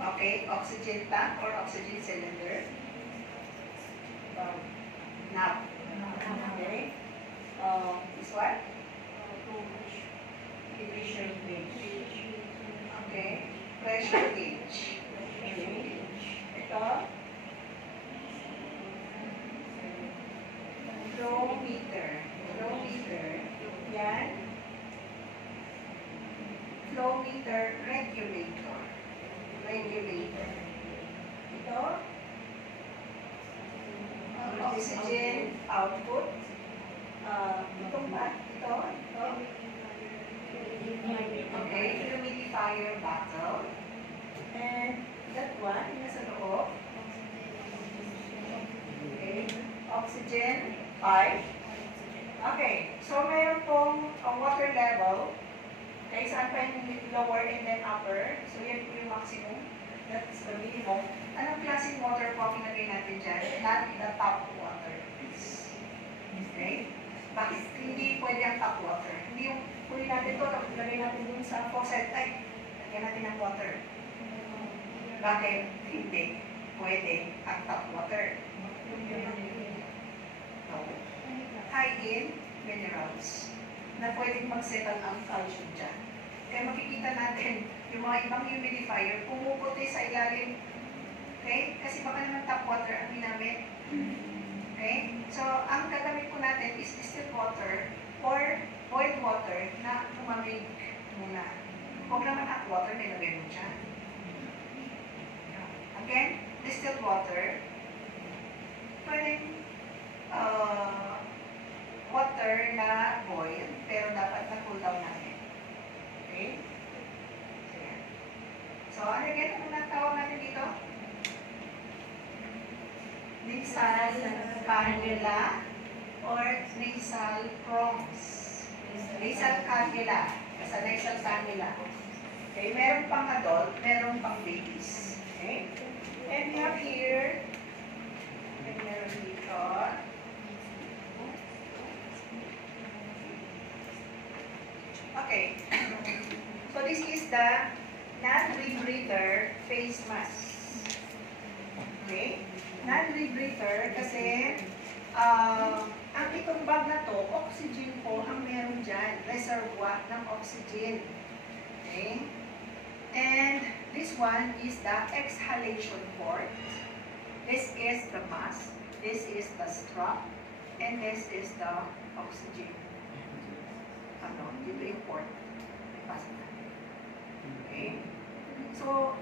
Okay, oxygen tank or oxygen cylinder. Nap. Okay. This one? Pressure gauge. Okay. Pressure gauge. Okay. Ito. Flow meter. Flow meter. Yan. Flow meter regulator. Regulator. Ito. Oxygen output. Itong ba? Ito. Ito. Okay. Humidifier bottle. And that one, nasa loob. Okay. Oxygen pipe. Okay. So, mayroon pong water level. Okay, saan pa yung lower and then upper? So, yan po yung maximum. That's the minimum. Anong klaseng water po ang pinagay natin dyan? Not the tap water. Okay? Bakit hindi pwede ang tap water? Hindi yung huli natin ito, tapos lagay natin dun sa faucet. Ay, lagyan natin ng water. Bakit hindi pwede ang tap water? No. High in minerals na pwedeng mag-settle ang calcium dyan. Kaya makikita natin yung mga ibang humidifier pumuputi sa ilalim. Okay? Kasi baka naman tap water ang ginamit. Okay? So, ang gagamit po natin is distilled water or boiled water na tumamig muna. Huwag naman hot water na ilagay mo dyan. Again, distilled water. Pwedeng water na boil, pero dapat na-cool down natin. Okay? So, ano again ang tawag natin dito? Nasal cannula or nasal prongs. Nasal cannula. Basta nasal cannula. Okay, meron pang adult, meron pang babies. Okay? And we have here, and meron dito, okay. So this is the non-rebreather face mask. Okay? Non-rebreather kasi ang itong bag na to, oxygen po ang meron dyan. Reservoir ng oxygen. Okay? And this one is the exhalation port. This is the mask. This is the strap. And this is the oxygen. Dito yung port. Ipasok natin. Okay? So,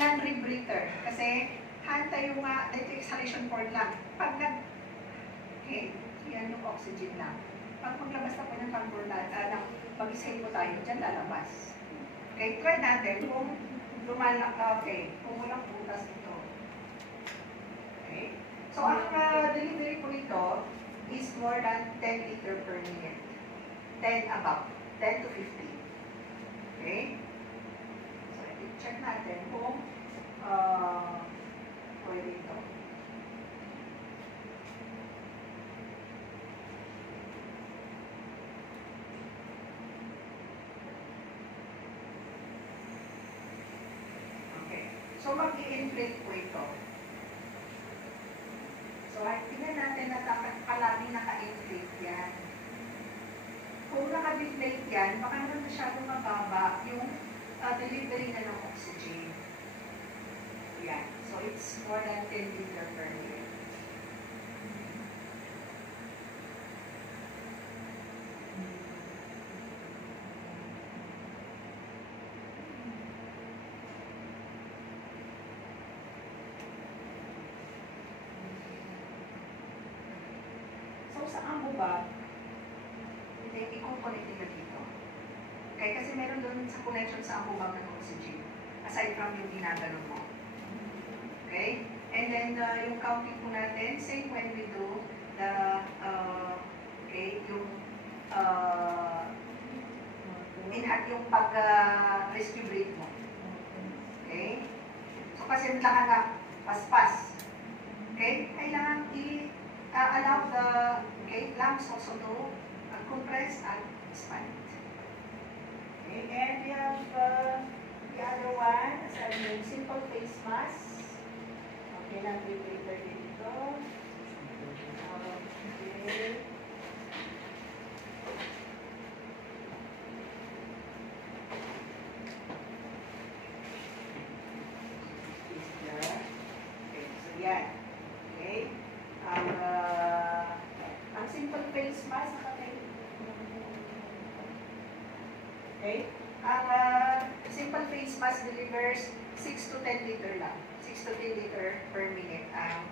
non-rebreather. Kasi, hanta yung dito exhalation port lang. Pag okay, yan yung oxygen lang. Pag maglabas na po ng carbon pag-exhale po tayo, dyan lalabas. Okay, try natin kung okay, kung walang putas ito. Okay? So, ang delivery po nito is more than 10 liter per minute. 10 above. 10 to 15. Okay? So, check natin kung pwede ito. Okay. So, mag-i-inflate po ito. So, tingnan natin na kalami naka-inflate yan. Kung naka-deflate yan, baka naman masyadong mababa yung delivery na ng oxygen. Yan. So, it's more than 10 liter per minute. So, sa ambo ba, i-connect nila dito. Okay, kasi meron doon sa connection sa ambo bag ng oxygen. Aside from yung ginaganon mo. Okay? And then, yung counting po natin, same when we do the, okay, yung, yung pag-rescue breath mo. Okay? So, kasi nakaga, paspas. Okay? Kailangan allow the, okay, lungs also to compress and expand. Okay? And we have, the other one, aside yung simple face mask. Okay, non-vibrator dito. Okay. Yan. Okay? Ang simple face mask, okay? Ang simple face mask delivers 6 to 10 liter lang. 6 to 10 liter per minute ang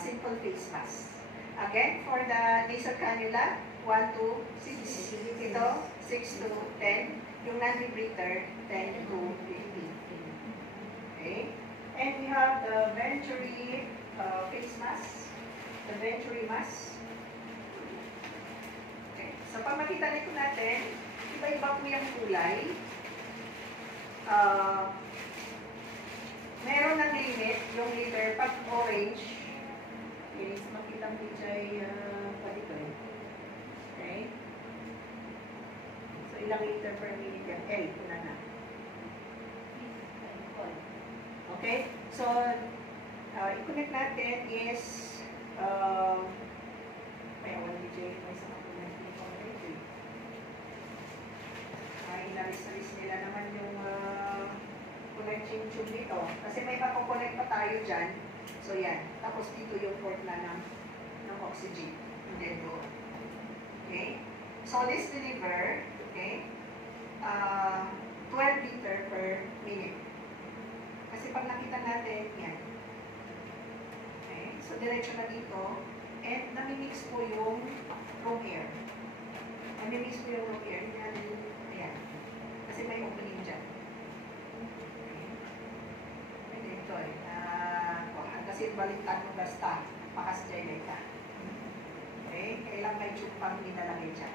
simple face mask. Again, for the nasal cannula, 1 to 6. Ito, 6 to 10. Yung non-vibrator, 10 to 15. Okay? And we have the Venturi face mask, the Venturi mask. Okay. So, pag makita nito natin, iba-iba po yung kulay. Meron ng limit, yung liter, pag orange, okay, so makita mo dito ay dito eh. Okay? So, ilang liter per minute yan? L, una na. Okay? So, i-connect natin is may DJ, may sa connect dito. Inaris-aris nila naman yung connection tube dito. Kasi may mako-connect pa tayo dyan. So, yan. Tapos dito yung port na ng oxygen. And then go. Okay? So, this deliver, okay, 12 liter per minute. Kasi pag nakita natin, yan. Okay? So, diretso na dito. And namimix po yung room air. Namimix po yung room air. Ayan. Kasi may opening dyan. Okay? Pwede ito eh. Kasi baliktad mo basta. Pakas dyan ka. Okay? Kailang may tube pang nilalagay dyan.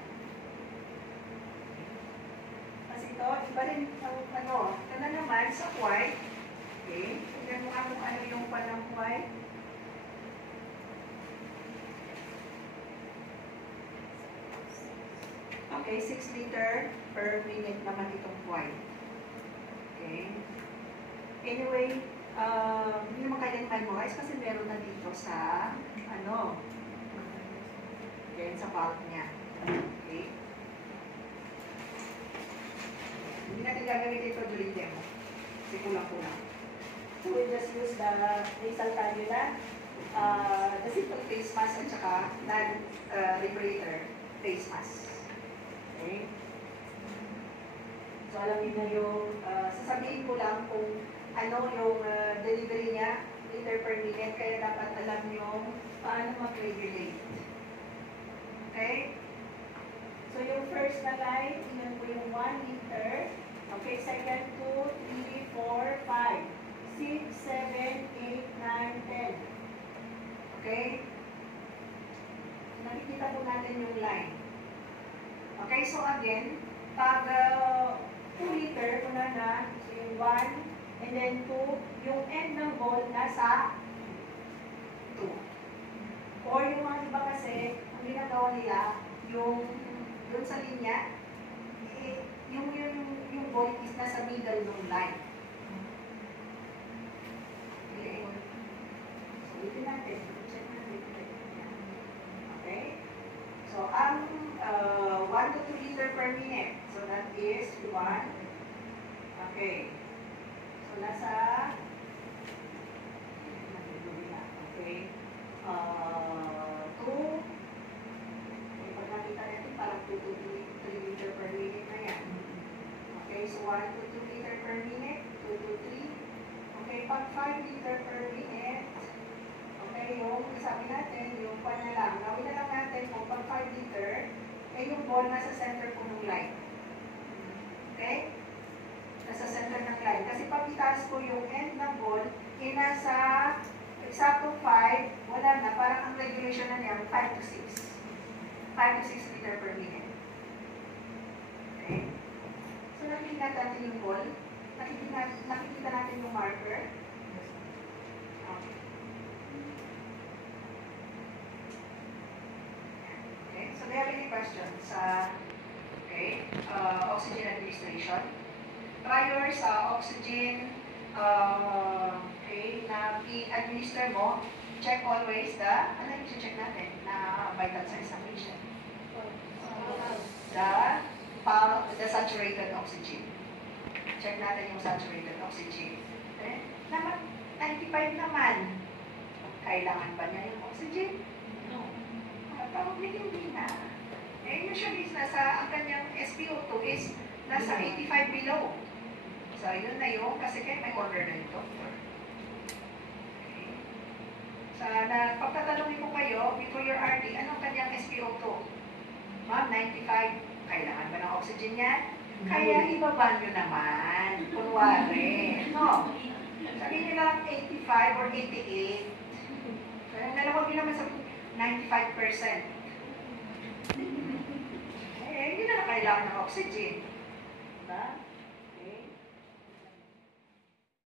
Kasi ito, iba rin ano. Ito na naman sa white. Okay, tignan mo nga kung ano yung panang white. Okay, 6 liter per minute naman itong white. Okay. Anyway, hindi naman kailan memorize kasi meron na dito sa, ano, okay, sa bulb niya. Okay. Hindi natin gagawin ito during demo. Kasi kulang-kulang. So, we just use the nasal cannula, the simple face mask, at saka non-vibrator face mask. Okay? So, alam niyo na yung, sasabihin ko lang kung ano yung delivery niya, liter per minute, kaya dapat alam niyo paano mag-regulate. Okay? So, yung first na line, tingnan ko yung 1 liter. Okay, second 2, 3, 4, 5. 6, 7, 8, 9, 10. Okay? Nakikita po natin yung line. Okay, so again, pag 2 liter, una na, so yung 1, and then 2, yung end ng ball nasa 2. Or yung mga iba kasi, ang ginagawa nila, yung doon sa linya, yung ball is nasa middle ng line. Ulitin natin. Check natin. Okay? So, ang 1 to 2 liter per minute. So, that is 1. Okay. So, nasa okay. 2. Okay, pag nakita natin, parang 2 to 3 liter per minute na yan. Okay, so 1 to 2 liter per minute. 2 to 3. Okay, pag 5 liter per minute, okay, yung sabi natin, yung pan na lang. Gawin na lang natin kung pag 5 liter, eh yung ball nasa center po ng line. Okay? Nasa center ng line. Kasi pag itaas ko yung end ng ball, eh nasa eksakto 5, wala na. Parang ang regulation na niya, 5 to 6. 5 to 6 liter per minute. Okay? So, nakikita natin yung ball. Nakikita natin yung marker. Okay. Okay, so do you have any questions sa oxygen administration? prior sa oxygen okay, na i-administer mo, check always the, ano yung check natin na vital signs ng patient? The saturated oxygen. Check natin yung saturated oxygen. Okay? 95 naman. Kailangan ba niya yung oxygen? No. Probably hindi na. Usually, ang kanyang SpO2 is nasa 85 below. So, yun na yung, kasi kayo may order na yung doctor. Okay. Pagtatanungin ko kayo, before your RD, anong kanyang SpO2? Ma'am, 95. Kailangan ba ng oxygen yan? Kaya ibaba nyo naman. Kunwari. No. Sabihin nyo lang 85 or 88. Kaya nalawag nyo naman sa 95%. Hindi na kailangan ng oxygen. Diba?